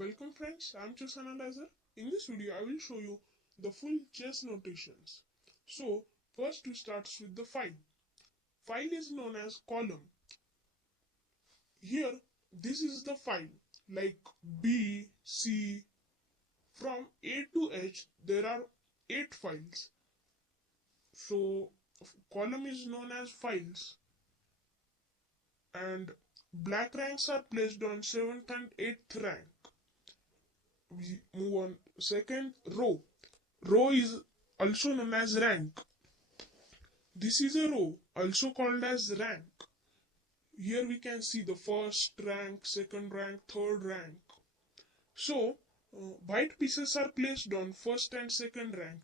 Welcome friends, I'm Chess Analyzer. In this video, I will show you the full chess notations. So, first we start with the file. File is known as column. Here, this is the file like B, C, from A to H, there are 8 files. So, column is known as files. And black ranks are placed on 7th and 8th rank. We move on. Second, row. Row is also known as rank. This is a row, also called as rank. Here we can see the first rank, second rank, third rank. So, white pieces are placed on first and second rank,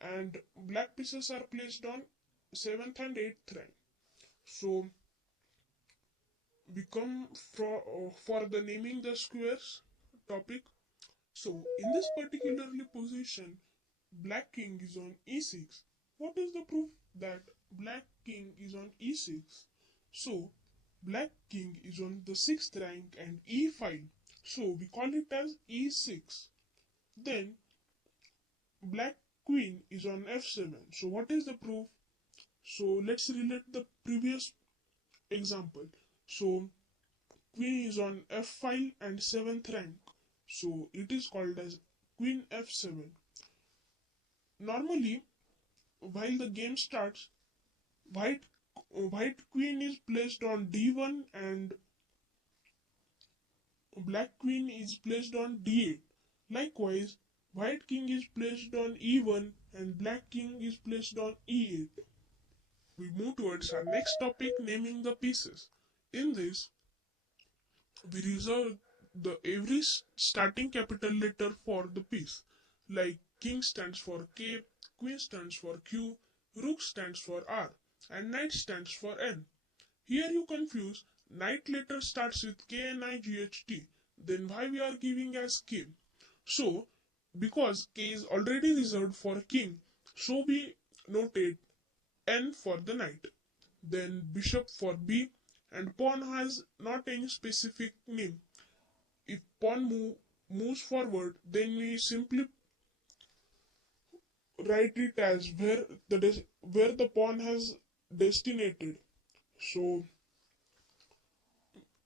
and black pieces are placed on 7th and 8th rank. So, we come for the naming the squares topic. So, in this particularly position, black king is on e6. What is the proof that black king is on e6? So, black king is on the 6th rank and e5. So, we call it as e6. Then, black queen is on f7. So, what is the proof? So, let's relate the previous example. So, queen is on f5 and 7th rank. So, it is called as queen f7. Normally, while the game starts, white queen is placed on d1 and black queen is placed on d8. Likewise, white king is placed on e1 and black king is placed on e8. We move towards our next topic, naming the pieces. In this, we reserve the every starting capital letter for the piece. Like king stands for K, queen stands for Q, rook stands for R, and knight stands for N. Here you confuse, knight letter starts with K, N, I, G, H, T. Then why we are giving as K? So, because K is already reserved for king, so we notate N for the knight. Then bishop for B, and pawn has not any specific name. If pawn moves forward, then we simply write it as where the pawn has destinated. So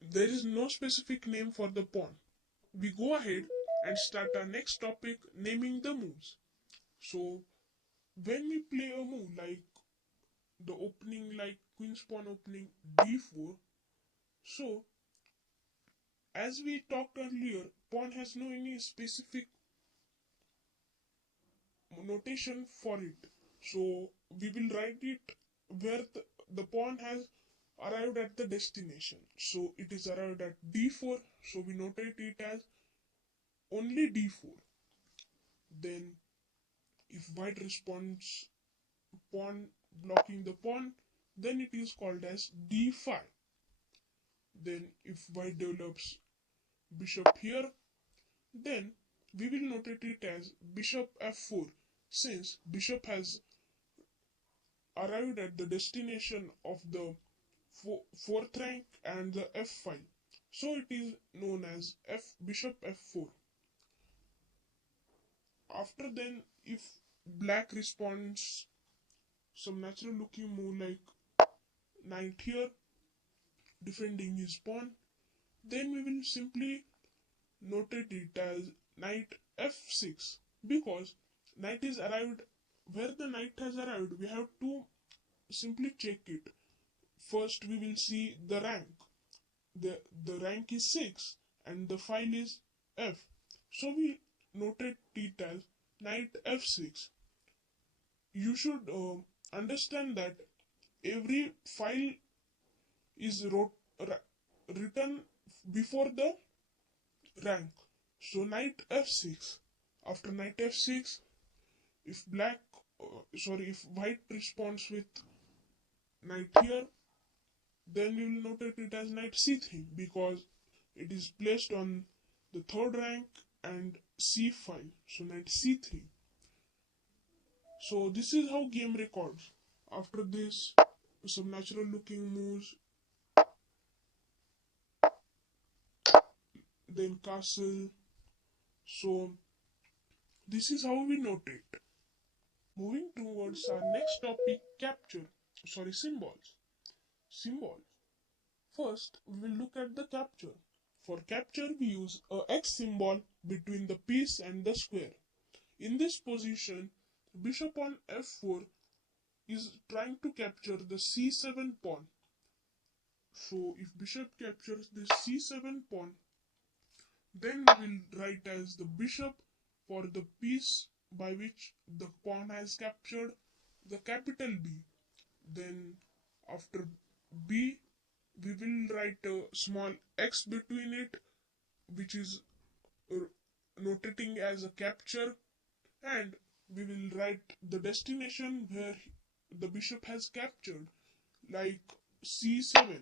there is no specific name for the pawn. We go ahead and start our next topic, naming the moves. So when we play a move like the opening, like queen's pawn opening d4, so as we talked earlier, pawn has no any specific notation for it. So we will write it where the pawn has arrived at the destination. So it is arrived at d4, so we notate it as only d4. Then if white responds pawn blocking the pawn, then it is called as d5. Then if white develops bishop here, then we will notate it as bishop f4, since bishop has arrived at the destination of the fourth rank and the f5. So it is known as bishop f4. After then, if black responds some natural looking move like knight here, defending his pawn, then we will simply notate it as knight f6, because knight is arrived where the knight has arrived. We have to simply check it. First we will see the rank. The rank is 6 and the file is f, so we notate it as knight f6. You should understand that every file is written before the rank. So knight f6. After knight f6, if if white responds with knight here, then we will notate it as knight c3, because it is placed on the third rank and c5. So knight c3. So this is how game records. After this, some natural looking moves. then castle. So this is how we notate. Moving towards our next topic, symbols. Symbols. First, we will look at the capture. For capture, we use a X symbol between the piece and the square. In this position, bishop on f4 is trying to capture the c7 pawn. So if bishop captures this c7 pawn, then we will write as the bishop for the piece by which the pawn has captured the capital B. Then after B, we will write a small x between it, which is notating as a capture, and we will write the destination where the bishop has captured, like c7.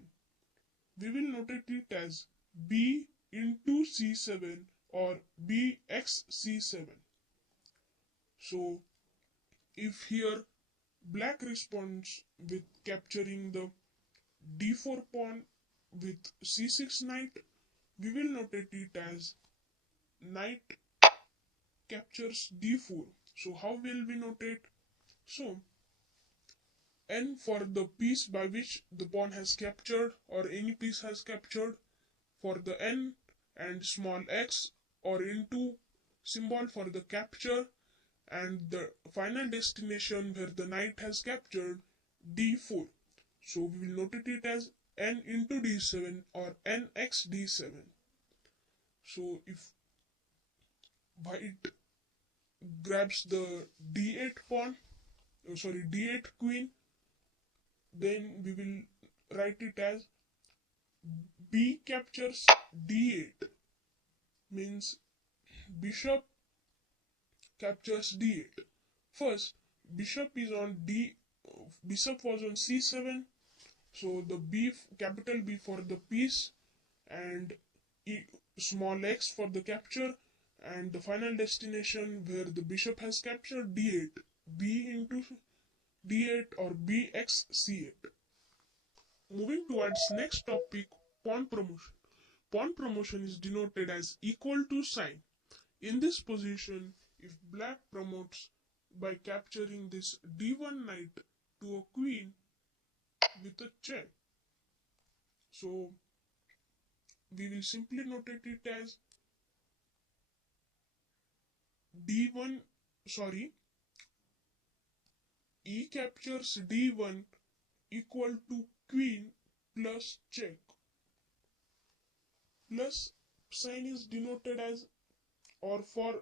We will notate it as b into c7 or bx c7. So if here black responds with capturing the d4 pawn with c6 knight, we will notate it as knight captures d4. So how will we notate? So n for the piece by which the pawn has captured or any piece has captured for the n, and small x or into symbol for the capture, and the final destination where the knight has captured d4. So we will notate it as n into d7 or nx d7. So if white grabs the d8 pawn, d8 queen, then we will write it as b captures d8, means bishop captures d8. First, bishop was on c7, so the capital B for the piece and small x for the capture, and the final destination where the bishop has captured d8, b into d8 or bx c8. Moving towards next topic, pawn promotion. Pawn promotion is denoted as equal to sign. In this position, if black promotes by capturing this d1 knight to a queen with a check, so we will simply notate it as e captures d1 equal to queen plus check. Plus sign is denoted as or for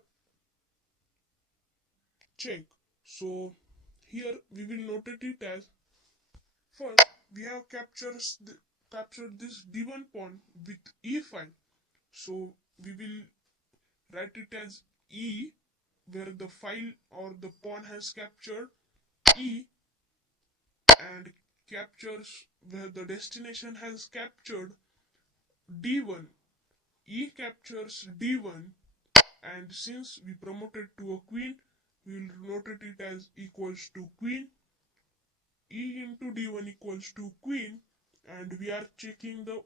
check. So here we will notate it as, first we have captured this d1 pawn with e5. So we will write it as e, where the file or the pawn has captured e, and captures where the destination has captured d1. E captures d1, and since we promoted to a queen, we will notate it as equals to queen. E into d1 equals to queen, and we are checking the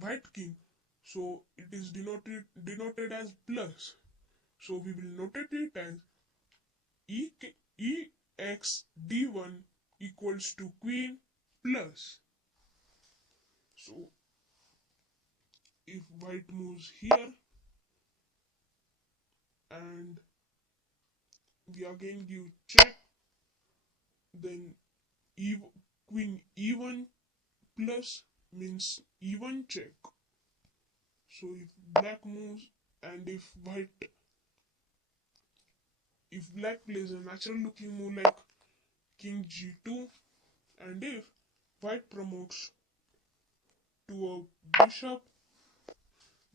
white king, so it is denoted as plus. So we will notate it as ex d1 equals to queen plus. So if white moves here and we again give check, then queen e1 plus means e1 check. So if black moves and if black plays a natural looking move like king g2, and if white promotes to a bishop,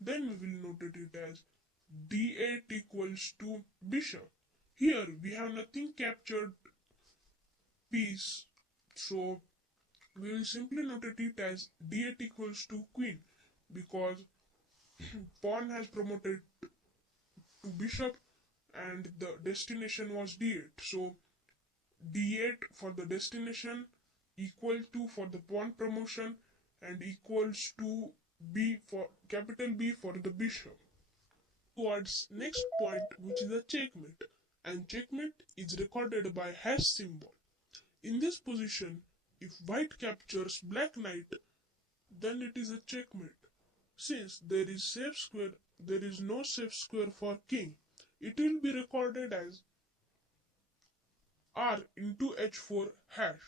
then we will notate it as d8 equals to bishop. Here we have nothing captured piece, so we will simply notate it as d8 equals to queen, because pawn has promoted to bishop and the destination was d8. So d8 for the destination equal to for the pawn promotion and equals to B for the bishop. Towards next point, which is a checkmate, and checkmate is recorded by hash symbol. In this position, if white captures black knight, then it is a checkmate. Since there is no safe square for king, it will be recorded as R into H4 hash,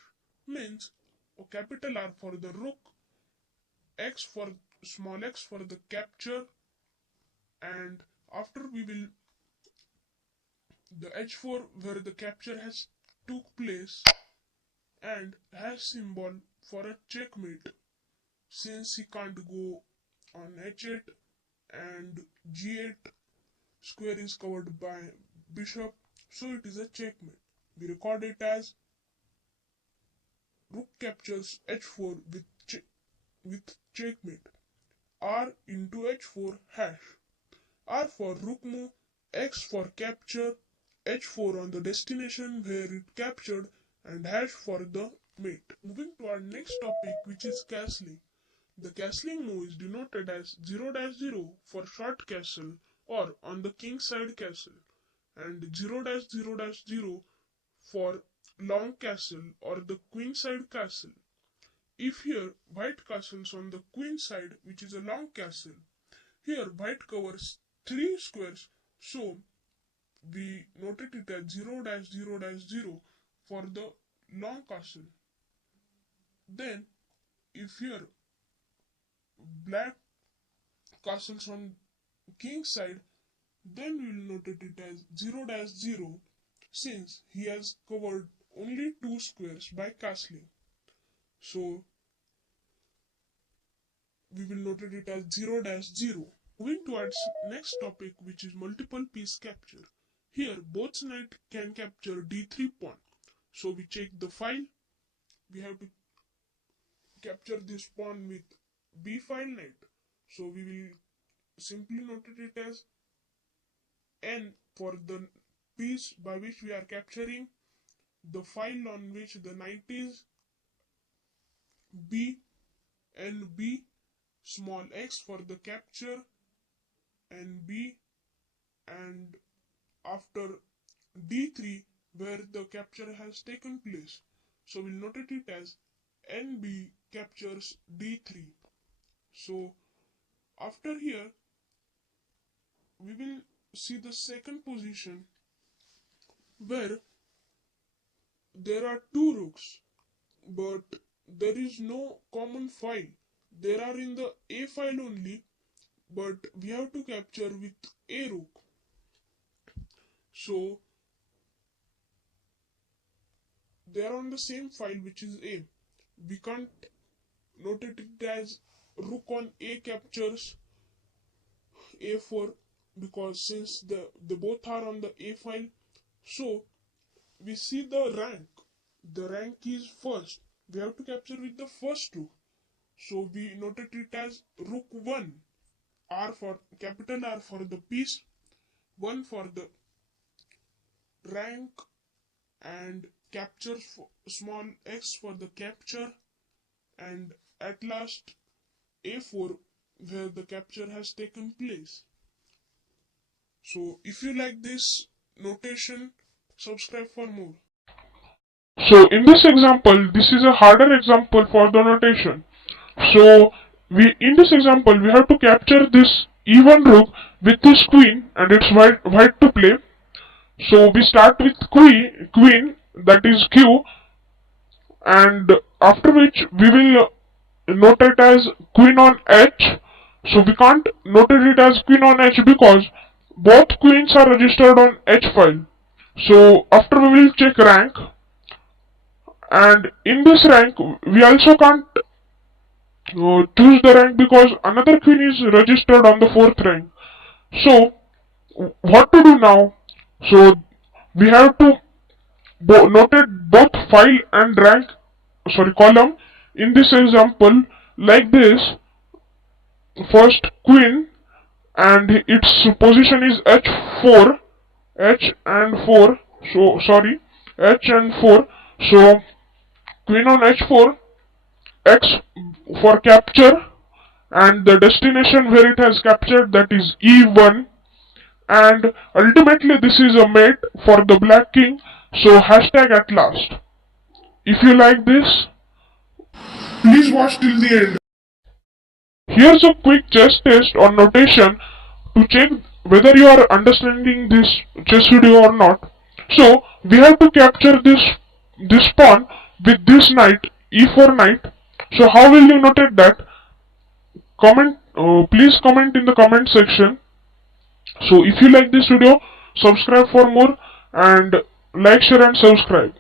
means a capital R for the rook, X for small x for the capture, and after we will the H4 where the capture has took place, and hash symbol for a checkmate, since he can't go on H8 and G8 square is covered by bishop, so it is a checkmate. We record it as rook captures H4 with checkmate, R into H4 hash, R for rook move, X for capture, H4 on the destination where it captured, and hash for the mate. Moving to our next topic, which is castling. The castling move is denoted as 0-0 for short castle or on the king side castle, and 0-0-0 for long castle or the queen side castle. If here white castles on the queen side, which is a long castle, here white covers 3 squares, so we noted it as 0-0-0 for the long castle. Then if here black castles on king side, then we will notate it as 0-0 since he has covered only 2 squares by castling. So we will notate it as 0-0. Moving towards next topic, which is multiple piece capture. Here both knight can capture d3 pawn. So we check the file. We have to capture this pawn with b file knight. So we will simply notate it as N for the piece by which we are capturing, the file on which the knight is, B and B, small x for the capture, and B, and after D3 where the capture has taken place. So we'll notate it as NB captures D3. So after here we will see the second position where there are 2 rooks, but there is no common file. They are in the A file only, but we have to capture with A rook. So they are on the same file, which is A. We can't notate it as rook on A captures A4 because since they both are on the A file. So we see the rank. The rank is first. We have to capture with the first rook. So we notate it as rook 1. R for capital R for the piece, 1 for the rank, and capture for small x for the capture, and at last A4 where the capture has taken place. So if you like this notation, subscribe for more. So in this example, this is a harder example for the notation. So in this example we have to capture this E1 rook with this queen, and it's white to play. So we start with queen, that is Q, and after which we will note it as queen on H. So we can't notate it as queen on H because both queens are registered on H file. So after we will check rank, and in this rank we also can't choose the rank because another queen is registered on the 4th rank. So what to do now? So we have to notate both file and rank, column in this example like this. First queen, and its position is H4, H and 4. So H and 4. So queen on H4, X for capture, and the destination where it has captured, that is E1, and ultimately this is a mate for the Black King, so hashtag at last. If you like this, please watch till the end. Here's a quick chess test on notation to check whether you are understanding this chess video or not. So we have to capture this pawn with this knight, e4 knight. So how will you notate that? Please comment in the comment section. So if you like this video, subscribe for more, and like, share and subscribe.